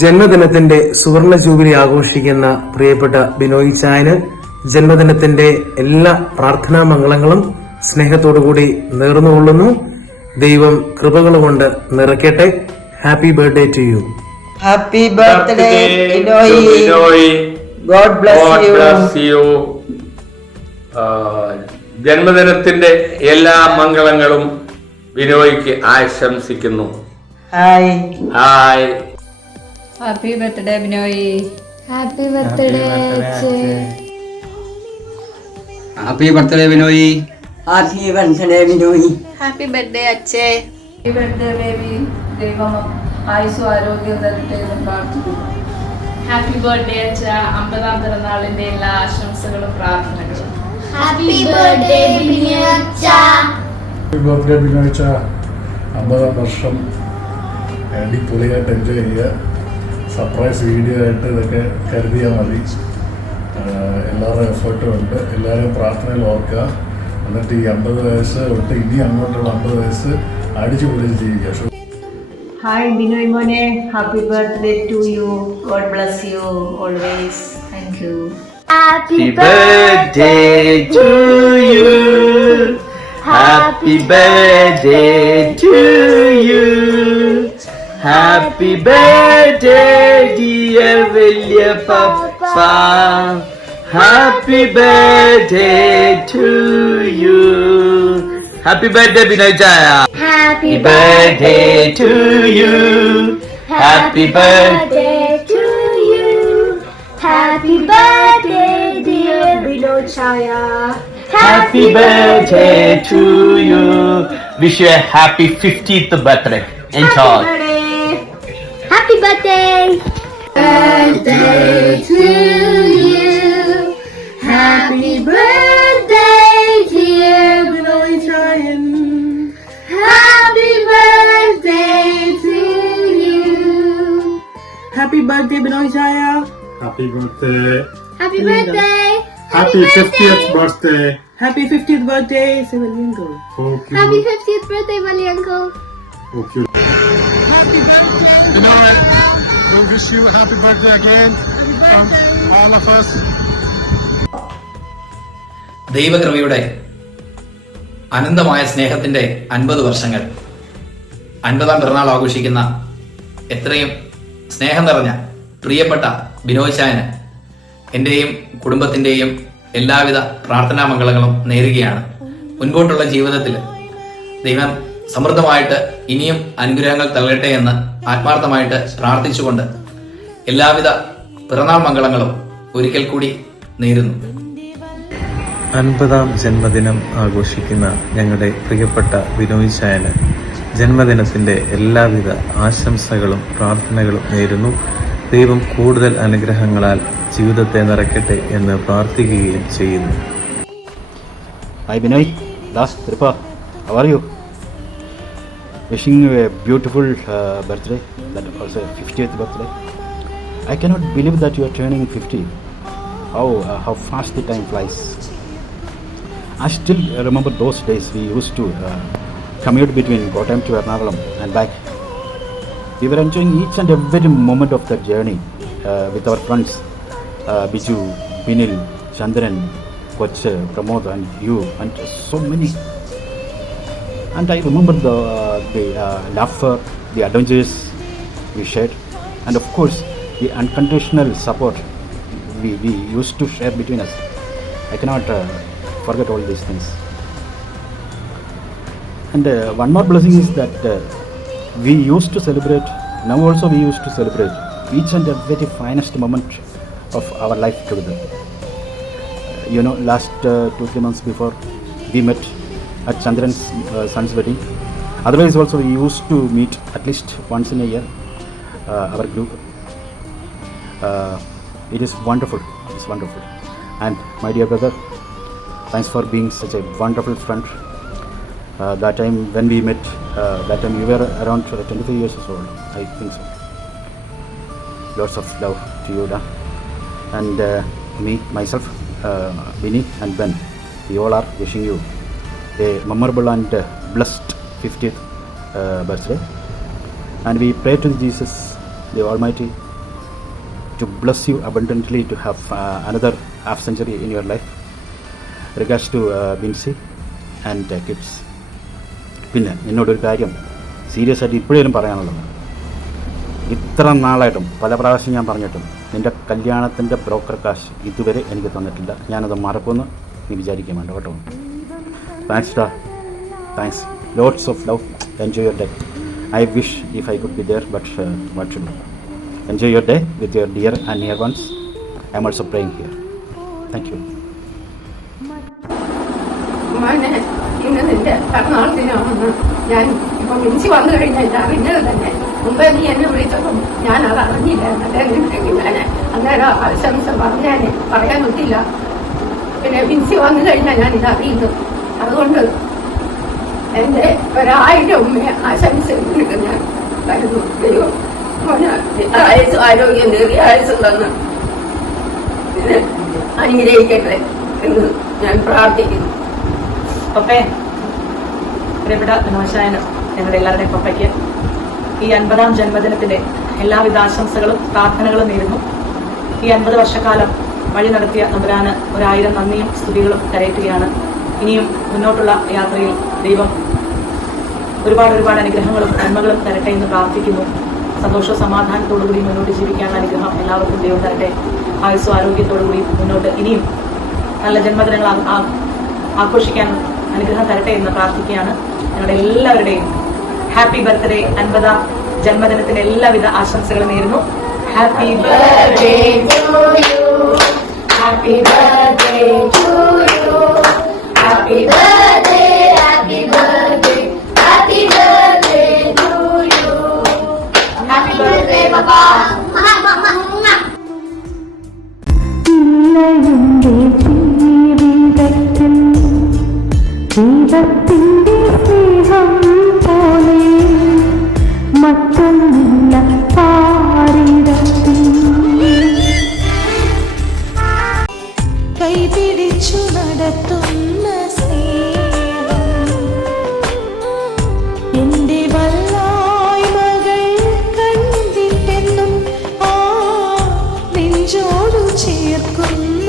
ജന്മദിനത്തിന്റെ സുവർണ ജൂബിലി ആഘോഷിക്കുന്ന പ്രിയപ്പെട്ട ബിനോയ് ചായന് ജന്മദിനത്തിന്റെ എല്ലാ പ്രാർത്ഥനാ മംഗളങ്ങളും സ്നേഹത്തോടുകൂടി നേർന്നുകൊള്ളുന്നു. ദൈവം കൃപകൾ കൊണ്ട് നിറയ്ക്കട്ടെ. Happy birthday to you. Happy birthday Binoy. God bless you. ജന്മദിനത്തിന്റെ എല്ലാ മംഗളങ്ങളും ബിനോയ്ക്ക് ആശംസിക്കുന്നു. Hi hi. Happy birthday Binoy. Happy birthday happy birthday Binoy. Happy birthday Binoy. Happy birthday അച്ഛേ. Happy birthday baby. ദൈവം ആയുസ്സും ആരോഗ്യം തരട്ടെ എന്ന് പ്രാർത്ഥിക്കുന്നു. ഹാപ്പി ബർത്ത്ഡേ അച്ഛ. 50ാം പിറന്നാളിന്റെ എല്ലാ ആശംസകളും പ്രാർത്ഥനകളും. ഹാപ്പി ബർത്ത്ഡേ ബിനോയ് അച്ഛാ. ഹാപ്പി ബർത്ത്ഡേ ബിനോയ് അച്ഛാ. 50 വർഷം അടിപൊളിയായിട്ട് എൻജോയ് ചെയ്യുക. സർപ്രൈസ് വീഡിയോ ആയിട്ട് ഇതൊക്കെ കരുതിയാൽ മതി. എല്ലാവരും എഫേർട്ടും ഉണ്ട്. എല്ലാവരും പ്രാർത്ഥനയിൽ ഓർക്കുക. എന്നിട്ട് ഈ 50 വയസ്സ് തൊട്ട് ഇനി അങ്ങോട്ടുള്ള 50 വയസ്സ് അടിച്ചു പൊളിച്ച് ജീവിക്കുക. ഹായ് ബിനോയ് മോനെ, happy birthday to you. God bless you always. Thank you. ഹാപ്പി birthday to you. Happy birthday to you. Happy birthday dear Vilya Papa. Happy birthday to you. Happy birthday Binoy Jaya. Happy birthday to you. Happy birthday to you. Happy birthday dear Binoy Chaya. Happy birthday to you. Wish you a happy 50th birthday. Enjoy. Happy birthday. Birthday to you. Happy birthday dear Binoy Chaya. Happy birthday to you. Happy birthday Binoy ചായ. Happy birthday. Happy birthday. Happy 50th birthday. Happy 50th birthday സിവലിംഗോ. Happy 50th birthday, Vali uncle. Binoy, we wish you a happy birthday again from all of us. ദൈവകൃപയുടെ അനന്തമായ സ്നേഹത്തിന്റെ 50 വർഷങ്ങൾ, 50ാം പിറന്നാൾ ആഘോഷിക്കുന്ന എത്രയും സ്നേഹം നിറഞ്ഞ പ്രിയപ്പെട്ട ബിനോയ് ചായന് എന്റെയും കുടുംബത്തിന്റെയും എല്ലാവിധ പ്രാർത്ഥനാ മംഗളങ്ങളും നേരുകയാണ്. മുൻപോട്ടുള്ള ജീവിതത്തിൽ ദൈവം സമൃദ്ധമായിട്ട് ഇനിയും അനുഗ്രഹങ്ങൾ തള്ളട്ടെ എന്ന് ആത്മാർത്ഥമായിട്ട് പ്രാർത്ഥിച്ചുകൊണ്ട് എല്ലാവിധ പിറന്നാൾ മംഗളങ്ങളും ഒരിക്കൽ കൂടി നേരുന്നു. 50ാം ജന്മദിനം ആഘോഷിക്കുന്ന ഞങ്ങളുടെ പ്രിയപ്പെട്ട ബിനോയ് ചായന് ജന്മദിനത്തിന്റെ എല്ലാവിധ ആശംസകളും പ്രാർത്ഥനകളും നേരുന്നു. ദൈവം കൂടുതൽ അനുഗ്രഹങ്ങളാൽ ജീവിതത്തെ നിറയ്ക്കട്ടെ എന്ന് പ്രാർത്ഥിക്കുകയും ചെയ്യുന്നു. Hi Binoy, Tripa, how are you? Wishing you a beautiful birthday, that also 50th birthday. I cannot believe that you are turning 50. How fast the time flies. I still remember those days we used to commute between Kottayam to Ernakulam and back. We were enjoying each and every moment of that journey with our friends, Biju, Binil, Chandran, Koch, Pramod and you and so many. And I remember the laughter, the adventures we shared, and of course the unconditional support we used to share between us. I cannot forget all these things. And one more blessing is that we used to celebrate, now also we used to celebrate each and every finest moment of our life together. Last 2-3 months before we met at Chandran's son's wedding. Otherwise also we used to meet at least once in a year, our group. It is wonderful. It's wonderful. And my dear brother, thanks for being such a wonderful friend. That time when we met, that time you were around 23 years old, I think so. Lots of love to you, da. And me, myself, Vinny and Ben, we all are wishing you a memorable and blessed 50th birthday. And we pray to Jesus, the Almighty, to bless you abundantly to have another half century in your life. Regards to Binsi and kids. പിന്നെ എന്നോടൊരു കാര്യം serious ആയിട്ട് ഇപ്പോഴും പറയാനുള്ളത്, ഇത്ര നാളായിട്ടും പല പ്രാവശ്യം ഞാൻ പറഞ്ഞിട്ടും നിൻ്റെ കല്യാണത്തിൻ്റെ ബ്രോക്കർ കാശ് ഇതുവരെ എനിക്ക് തന്നിട്ടില്ല. ഞാനത് മറക്കുമെന്ന് നീ വിചാരിക്കാൻ വേണ്ട കേട്ടോ. താങ്ക്സ് ഡാ, thanks. Lots of love. Enjoy your day. I wish if I could be there, but what should I? Enjoy your day with your dear and near ones. I am also praying here. Thank you. മോനെ, ഇന്ന് നിന്റെ പിറന്നാളത്തിനാണെന്ന് ഞാൻ ഇപ്പം വിളിച്ച് വന്നു കഴിഞ്ഞാൽ അറിഞ്ഞത് തന്നെ. മുമ്പേ നീ എന്നെ വിളിച്ചപ്പം ഞാൻ അത് അറിഞ്ഞില്ല. എന്നിട്ടെങ്കിൽ ഞാൻ അന്നേരം ആശംസ പറയാൻ പറ്റില്ല. പിന്നെ വിളിച്ച് വന്നു കഴിഞ്ഞാൽ ഞാൻ ഇത് അറിയുന്നു. അതുകൊണ്ട് എൻ്റെ 1000 ഉമ്മയെ ആശംസ ഞാൻ കരുതു. ദൈവം ആയുസ് ആരോഗ്യം നേറിയ ആയുസ് തന്ന് ഇതിനെ അനുഗ്രഹിക്കട്ടെ എന്ന് ഞാൻ പ്രാർത്ഥിക്കുന്നു. പപ്പേ, പ്രിയപ്പെട്ട വിനോശായനം, ഞങ്ങളുടെ എല്ലാവരുടെയും പപ്പയ്ക്ക് ഈ 50ാം ജന്മദിനത്തിൻ്റെ എല്ലാവിധ ആശംസകളും പ്രാർത്ഥനകളും നേരുന്നു. ഈ 50 വർഷക്കാലം വഴി നടത്തിയ തമ്പുരാന് 1000 നന്ദിയും സ്തുതികളും കരയറ്റുകയാണ്. ഇനിയും മുന്നോട്ടുള്ള യാത്രയിൽ ദൈവം ഒരുപാട് അനുഗ്രഹങ്ങളും നന്മകളും തരട്ടെ എന്ന് പ്രാർത്ഥിക്കുന്നു. സന്തോഷവും സമാധാനത്തോടുകൂടി മുന്നോട്ട് ജീവിക്കാനുള്ള അനുഗ്രഹം എല്ലാവർക്കും ദൈവം തരട്ടെ. ആയുസ്സും ആരോഗ്യത്തോടുകൂടി മുന്നോട്ട് ഇനിയും നല്ല ജന്മദിനങ്ങൾ ആഘോഷിക്കാൻ അനുഗ്രഹം തരട്ടെ എന്ന് പ്രാർത്ഥിക്കുകയാണ്. ഞങ്ങളുടെ എല്ലാവരുടെയും ഹാപ്പി ബർത്ത്ഡേ, 50ാം ജന്മദിനത്തിന് എല്ലാവിധ ആശംസകളും നേരുന്നു. Happy birthday to you, happy birthday to you, happy birthday, happy birthday, happy birthday to you, happy birthday papa. ദൈവത്തിൻ്റെ സ്നേഹം പോലെ മറ്റൊന്നില്ല പാരിടത്തിൽ. കൈപിടിച്ചു നടത്തുന്ന സ്നേഹം എൻ്റെ വല്ലായ്മകൾ കണ്ടിട്ടെന്നും നെഞ്ചോടു ചേർക്കുന്നു.